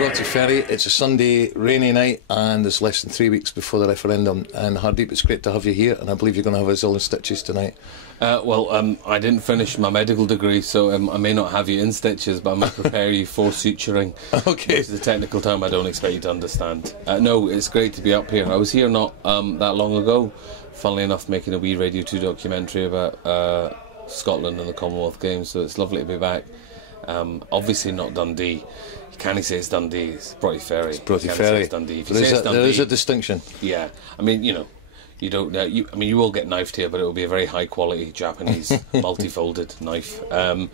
Broughty Ferry. It's a Sunday rainy night and there's less than 3 weeks before the referendum. And Hardeep, it's great to have you here, and I believe you're going to have us all in stitches tonight. I didn't finish my medical degree, so I may not have you in stitches, but I may prepare you for suturing. Okay. Which is a technical term I don't expect you to understand. No, it's great to be up here. I was here not that long ago, funnily enough, making a wee Radio 2 documentary about Scotland and the Commonwealth Games, so it's lovely to be back. Obviously not Dundee. You can't say it's Dundee, it's Broughty Ferry. It's Broughty Ferry. There is a distinction. Yeah, I mean, you know, you don't. You will get knifed here, but it will be a very high quality Japanese multi-folded knife. And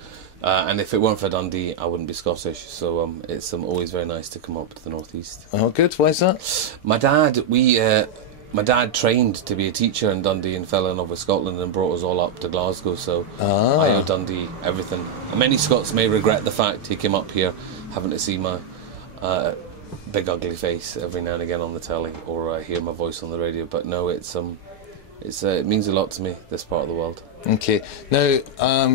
if it weren't for Dundee, I wouldn't be Scottish. So it's always very nice to come up to the northeast. Oh, good. Why is that? My dad trained to be a teacher in Dundee and fell in love with Scotland and brought us all up to Glasgow. So I owe Dundee everything. And many Scots may regret the fact he came up here, having to see my big ugly face every now and again on the telly, or hear my voice on the radio. But no, it means a lot to me, this part of the world. Okay. Now,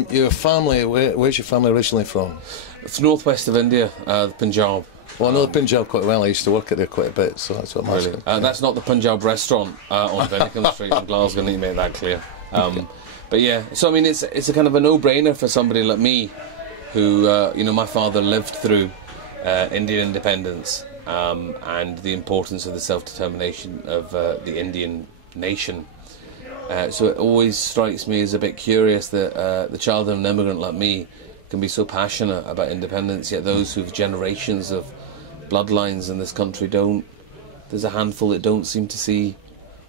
your family, where's your family originally from? It's northwest of India, the Punjab. Well, I know the Punjab quite well. I used to work at there quite a bit, so that's what I'm asking. That's not the Punjab restaurant on Benningham Street in Glasgow, I need to make that clear. But yeah, so I mean, it's a kind of a no-brainer for somebody like me, who, my father lived through Indian independence and the importance of the self-determination of the Indian nation. So it always strikes me as a bit curious that the child of an immigrant like me can be so passionate about independence, yet those who've generations of bloodlines in this country don't. There's a handful that don't seem to see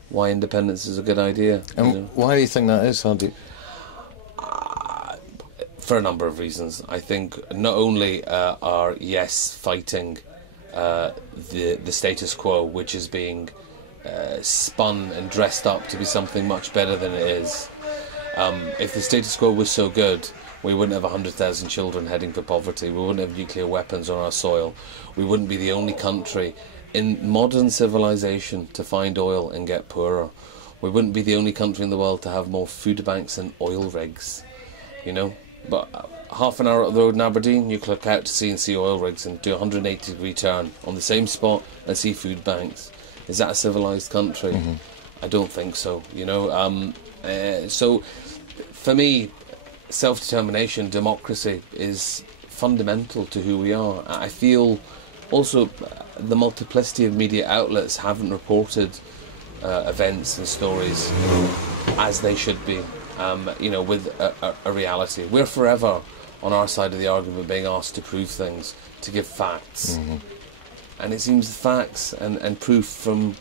why independence is a good idea. And why do you think that is, Hardeep? For a number of reasons. I think not only are Yes fighting the status quo, which is being spun and dressed up to be something much better than it is. If the status quo was so good, we wouldn't have 100,000 children heading for poverty, we wouldn't have nuclear weapons on our soil, we wouldn't be the only country in modern civilization to find oil and get poorer, we wouldn't be the only country in the world to have more food banks and oil rigs, you know. But half an hour up the road in Aberdeen, you click out to sea and see oil rigs and do a 180-degree turn on the same spot and see food banks. Is that a civilised country? Mm-hmm. I don't think so, you know. So, for me, self-determination, democracy is fundamental to who we are. I feel also the multiplicity of media outlets haven't reported events and stories as they should be, with a reality. We're forever on our side of the argument being asked to prove things, to give facts. Mm-hmm. And it seems facts and proof from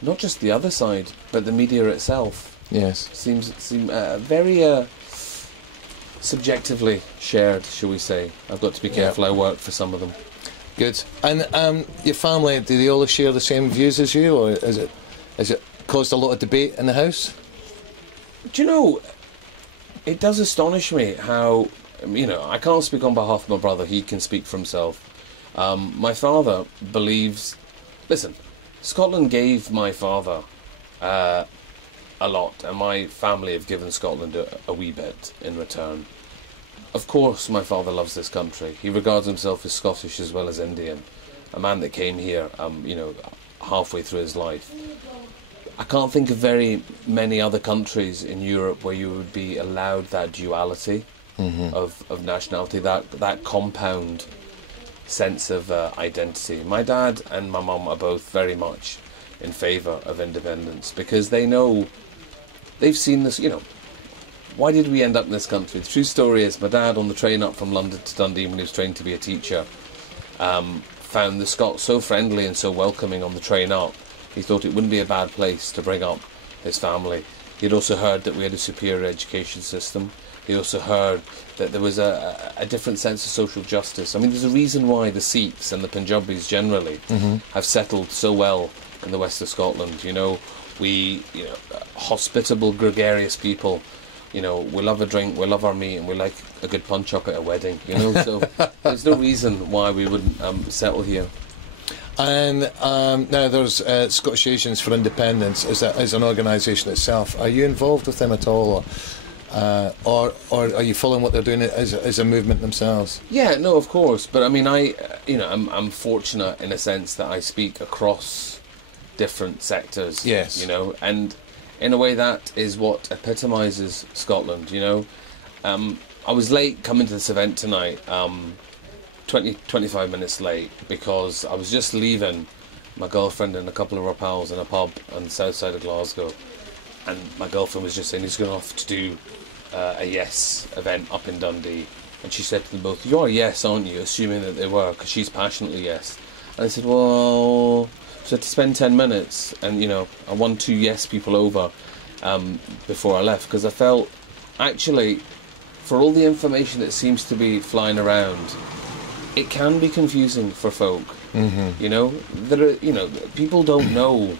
not just the other side, but the media itself. Yes. Seem very subjectively shared, shall we say. I've got to be careful, I work for some of them. Good. And your family, do they all share the same views as you, or is it caused a lot of debate in the house? Do you know, it does astonish me how, I can't speak on behalf of my brother, he can speak for himself. My father believes... Listen, Scotland gave my father a lot, and my family have given Scotland a wee bit in return. Of course my father loves this country. He regards himself as Scottish as well as Indian. A man that came here, halfway through his life. I can't think of very many other countries in Europe where you would be allowed that duality of nationality, that compound sense of identity. My dad and my mum are both very much in favour of independence because they know, they've seen this, why did we end up in this country? The true story is my dad, on the train up from London to Dundee when he was trained to be a teacher, found the Scots so friendly and so welcoming on the train up, he thought it wouldn't be a bad place to bring up his family. He'd also heard that we had a superior education system. He also heard that there was a different sense of social justice. I mean, there's a reason why the Sikhs and the Punjabis generally have settled so well in the west of Scotland. We, hospitable, gregarious people. We love a drink, we love our meat, and we like a good punch-up at a wedding, So there's no reason why we wouldn't settle here. And now there's Scottish Asians for Independence as an organisation itself. Are you involved with them at all? Or or are you following what they're doing as a movement themselves? Yeah, no, of course. But I mean, I'm fortunate in a sense that I speak across different sectors. Yes. You know, and in a way that is what epitomises Scotland. You know, I was late coming to this event tonight, 25 minutes late, because I was just leaving my girlfriend and a couple of her pals in a pub on the south side of Glasgow, and my girlfriend was just saying he's going off to do a Yes event up in Dundee, and she said to them both, "You're Yes, aren't you?" assuming that they were, because she's passionately Yes. And I said, well, so to spend 10 minutes, and you know, I won 2 Yes people over before I left, because I felt, actually, for all the information that seems to be flying around, it can be confusing for folk. You know, people don't know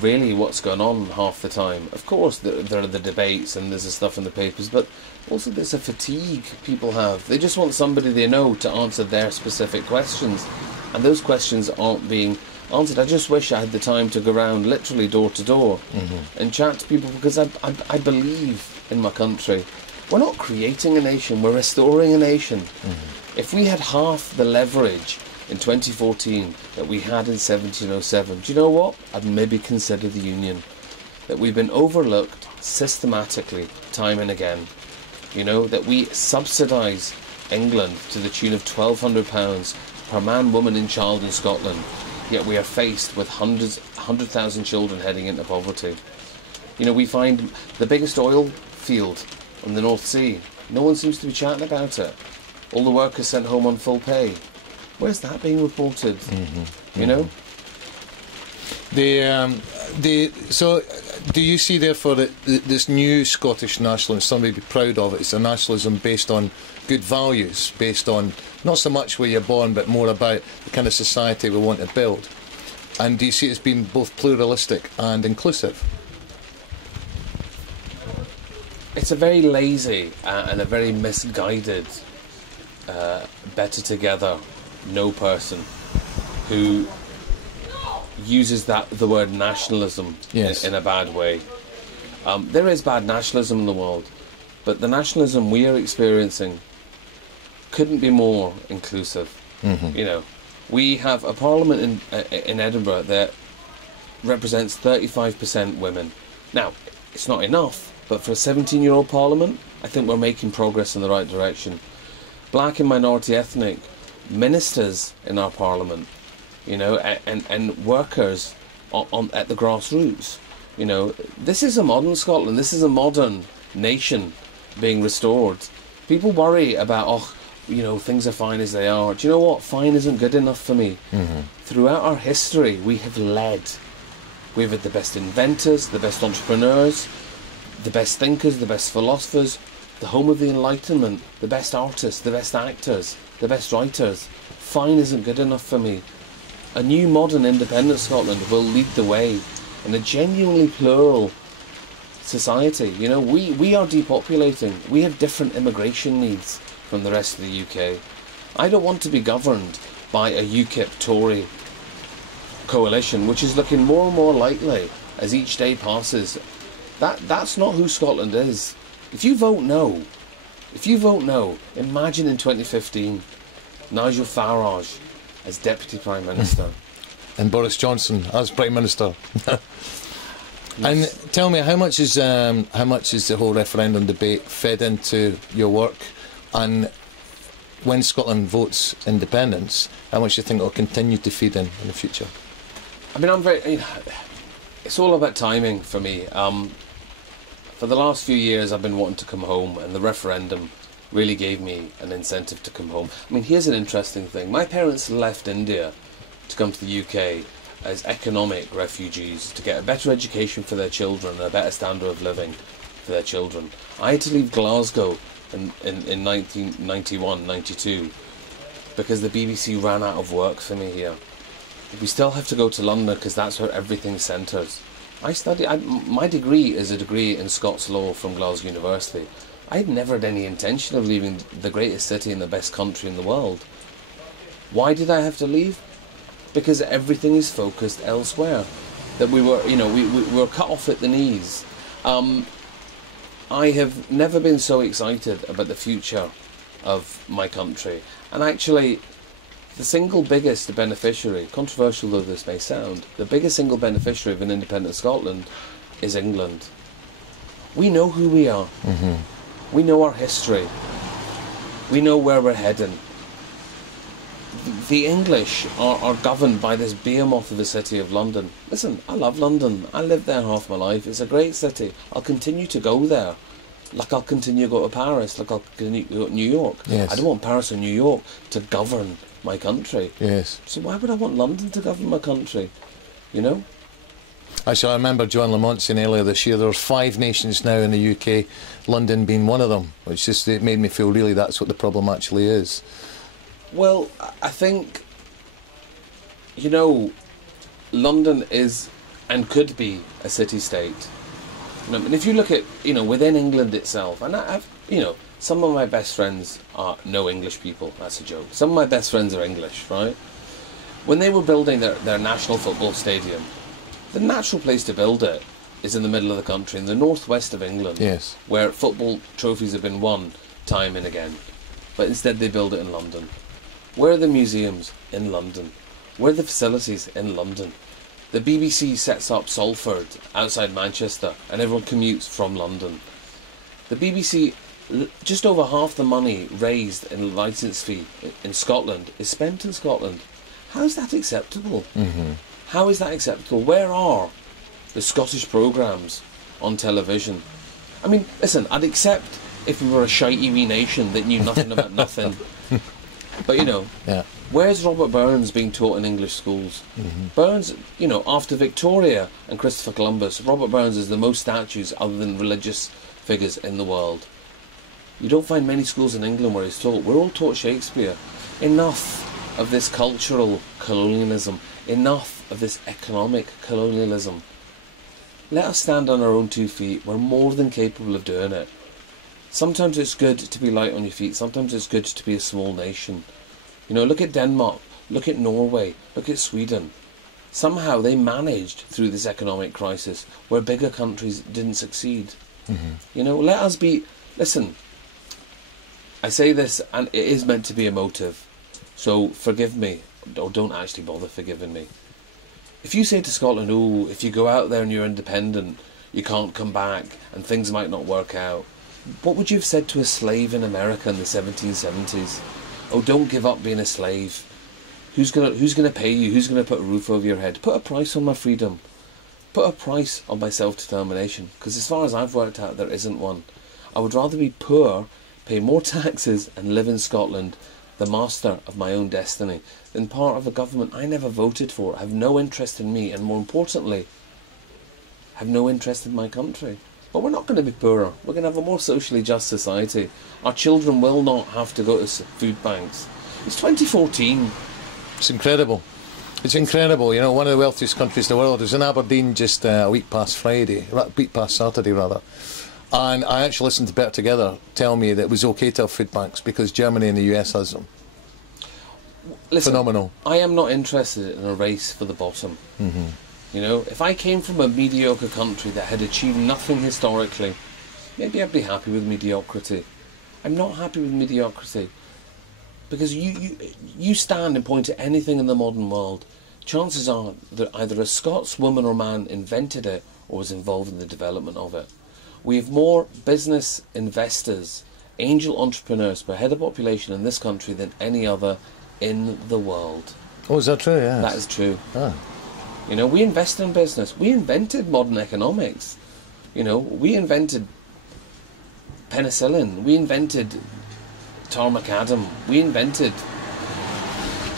really what's going on half the time. Of course, there are the debates and there's the stuff in the papers, but also there's a fatigue people have. They just want somebody they know to answer their specific questions, and those questions aren't being answered. I just wish I had the time to go around literally door to door and chat to people, because I believe in my country. We're not creating a nation, we're restoring a nation. If we had half the leverage in 2014 that we had in 1707, do you know what? I'd maybe consider the Union. That we've been overlooked systematically, time and again. You know, that we subsidise England to the tune of £1,200 per man, woman and child in Scotland, yet we are faced with 100,000 children heading into poverty. You know, we find the biggest oil field on the North Sea. No one seems to be chatting about it. All the workers sent home on full pay. Where's that being reported? You know? So, do you see, therefore, that this new Scottish nationalism, somebody to be proud of it, it's a nationalism based on good values, based on not so much where you're born, but more about the kind of society we want to build? And do you see it as being both pluralistic and inclusive? It's a very lazy and a very misguided better together no person who uses the word nationalism in a bad way. There is bad nationalism in the world, but the nationalism we are experiencing couldn't be more inclusive. You know, we have a parliament in Edinburgh that represents 35% women. Now, it's not enough, but for a 17-year-old parliament, I think we're making progress in the right direction. Black and minority ethnic ministers in our parliament, you know, and workers at the grassroots. You know, this is a modern Scotland. This is a modern nation being restored. People worry about, oh, you know, things are fine as they are. Do you know what? Fine isn't good enough for me. Throughout our history, we have led. We've had the best inventors, the best entrepreneurs, the best thinkers, the best philosophers, the home of the Enlightenment, the best artists, the best actors, the best writers. Fine isn't good enough for me. A new modern independent Scotland will lead the way in a genuinely plural society. You know, we are depopulating. We have different immigration needs from the rest of the UK. I don't want to be governed by a UKIP-Tory coalition, which is looking more and more likely as each day passes. That's not who Scotland is. If you vote no, imagine in 2015, Nigel Farage as Deputy Prime Minister. And Boris Johnson as Prime Minister. And tell me, how much is the whole referendum debate fed into your work? And when Scotland votes independence, how much do you think it will continue to feed in the future? I mean, it's all about timing for me. For the last few years I've been wanting to come home, and the referendum really gave me an incentive to come home. I mean, here's an interesting thing. My parents left India to come to the UK as economic refugees to get a better education for their children and a better standard of living for their children. I had to leave Glasgow in 1991, 92 because the BBC ran out of work for me here. We still have to go to London because that's where everything centres. My degree is a degree in Scots law from Glasgow University. I had never had any intention of leaving the greatest city in the best country in the world. Why did I have to leave? Because everything is focused elsewhere. That we were, you know, we were cut off at the knees. I I have never been so excited about the future of my country. And actually, the single biggest beneficiary, controversial though this may sound, the biggest single beneficiary of an independent Scotland is England. We know who we are. We know our history. We know where we're heading. The English are governed by this behemoth of the city of London. Listen, I love London. I lived there half my life. It's a great city. I'll continue to go there. Like I'll continue to go to Paris. Like I'll continue to go to New York. Yes. I don't want Paris or New York to govern my country. Yes. So why would I want London to govern my country? You know? Actually, I remember John Lamont saying earlier this year there's 5 nations now in the UK, London being one of them, which just it made me feel really that's what the problem actually is. Well, I think, you know, London is and could be a city-state. You know, and if you look at, you know, within England itself, and I've, you know, some of my best friends are no English people. That's a joke. Some of my best friends are English, right? When they were building their national football stadium, the natural place to build it is in the middle of the country, in the northwest of England, yes, where football trophies have been won time and again. But instead they build it in London. Where are the museums? In London. Where are the facilities? In London. The BBC sets up Salford outside Manchester and everyone commutes from London. The BBC, just over half the money raised in licence fee in Scotland is spent in Scotland. How is that acceptable? How is that acceptable? Where are the Scottish programmes on television? I mean, listen, I'd accept if we were a shitey wee nation that knew nothing about nothing. But, you know, where's Robert Burns being taught in English schools? Burns, you know, after Victoria and Christopher Columbus, Robert Burns is the most statues other than religious figures in the world. You don't find many schools in England where he's taught. We're all taught Shakespeare. Enough of this cultural colonialism. Enough of this economic colonialism. Let us stand on our own 2 feet. We're more than capable of doing it. Sometimes it's good to be light on your feet. Sometimes it's good to be a small nation. You know, look at Denmark. Look at Norway. Look at Sweden. Somehow they managed through this economic crisis where bigger countries didn't succeed. You know, let us be... Listen, I say this and it is meant to be emotive. So forgive me. Or don't actually bother forgiving me. If you say to Scotland, oh, if you go out there and you're independent, you can't come back and things might not work out. What would you have said to a slave in America in the 1770s? Oh, don't give up being a slave. Who's gonna pay you? Who's gonna put a roof over your head? Put a price on my freedom. Put a price on my self-determination. Because as far as I've worked out, there isn't one. I would rather be poor, pay more taxes and live in Scotland, the master of my own destiny, than part of a government I never voted for, have no interest in me, and more importantly, have no interest in my country. But we're not going to be poorer. We're going to have a more socially just society. Our children will not have to go to food banks. It's 2014. it's incredible. It's incredible. You know, one of the wealthiest countries in the world. I was in Aberdeen just a week past Saturday rather, and I actually listened to Better Together tell me that it was okay to have food banks because Germany and the US has them. Listen, phenomenal. I am not interested in a race for the bottom. You know, if I came from a mediocre country that had achieved nothing historically, maybe I'd be happy with mediocrity. I'm not happy with mediocrity. Because you stand and point at anything in the modern world, chances are that either a Scots woman or man invented it or was involved in the development of it. We have more business investors, angel entrepreneurs per head of population in this country than any other in the world. Oh, is that true? Yeah. That is true. Ah. You know, we invest in business. We invented modern economics. You know, we invented penicillin. We invented tarmac Adam. We invented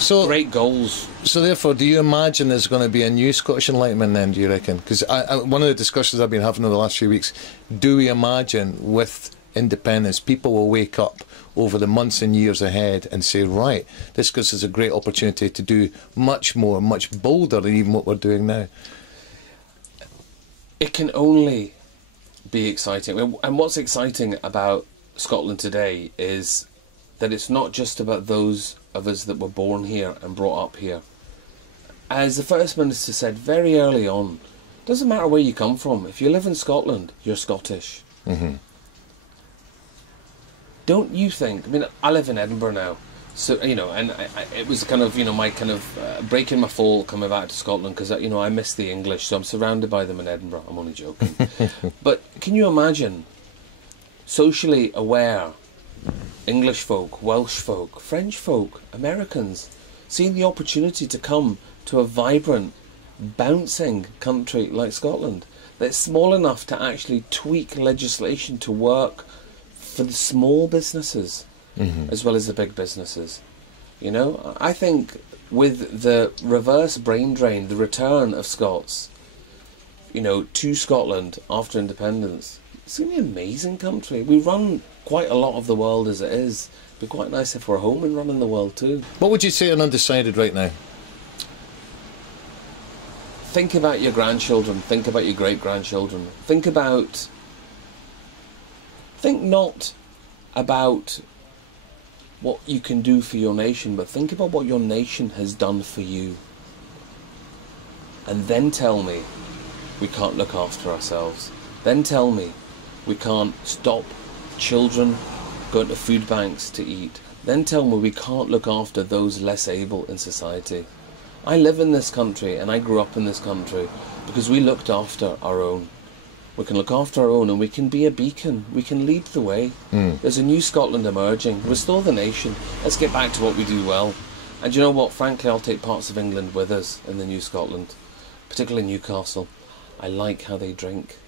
great goals. So therefore, do you imagine there's going to be a new Scottish Enlightenment then, do you reckon? Because one of the discussions I've been having over the last few weeks, do we imagine with independence, people will wake up over the months and years ahead and say, right, this gives us a great opportunity to do much more, much bolder than even what we're doing now? It can only be exciting. And what's exciting about Scotland today is that it's not just about those of us that were born here and brought up here. As the First Minister said very early on, it doesn't matter where you come from. If you live in Scotland, you're Scottish. don't you think? I mean, I live in Edinburgh now, so you know, and it was kind of, you know, my kind of breaking my fall coming back to Scotland because, you know, I miss the English, so I'm surrounded by them in Edinburgh. I'm only joking, but can you imagine socially aware English folk, Welsh folk, French folk, Americans seeing the opportunity to come to a vibrant, bouncing country like Scotland that's small enough to actually tweak legislation to work for the small businesses as well as the big businesses? You know, I think with the reverse brain drain, the return of Scots, you know, to Scotland after independence, it's going to be an amazing country. We run quite a lot of the world as it is. It'd be quite nice if we're home and running the world too. What would you say on undecided right now? Think about your grandchildren. Think about your great-grandchildren. Think not about what you can do for your nation, but think about what your nation has done for you. And then tell me we can't look after ourselves. Then tell me we can't stop children going to food banks to eat. Then tell me we can't look after those less able in society. I live in this country and I grew up in this country because we looked after our own. We can look after our own and we can be a beacon. We can lead the way. There's a new Scotland emerging. Restore the nation. Let's get back to what we do well. And you know what? Frankly, I'll take parts of England with us in the new Scotland, particularly Newcastle. I like how they drink.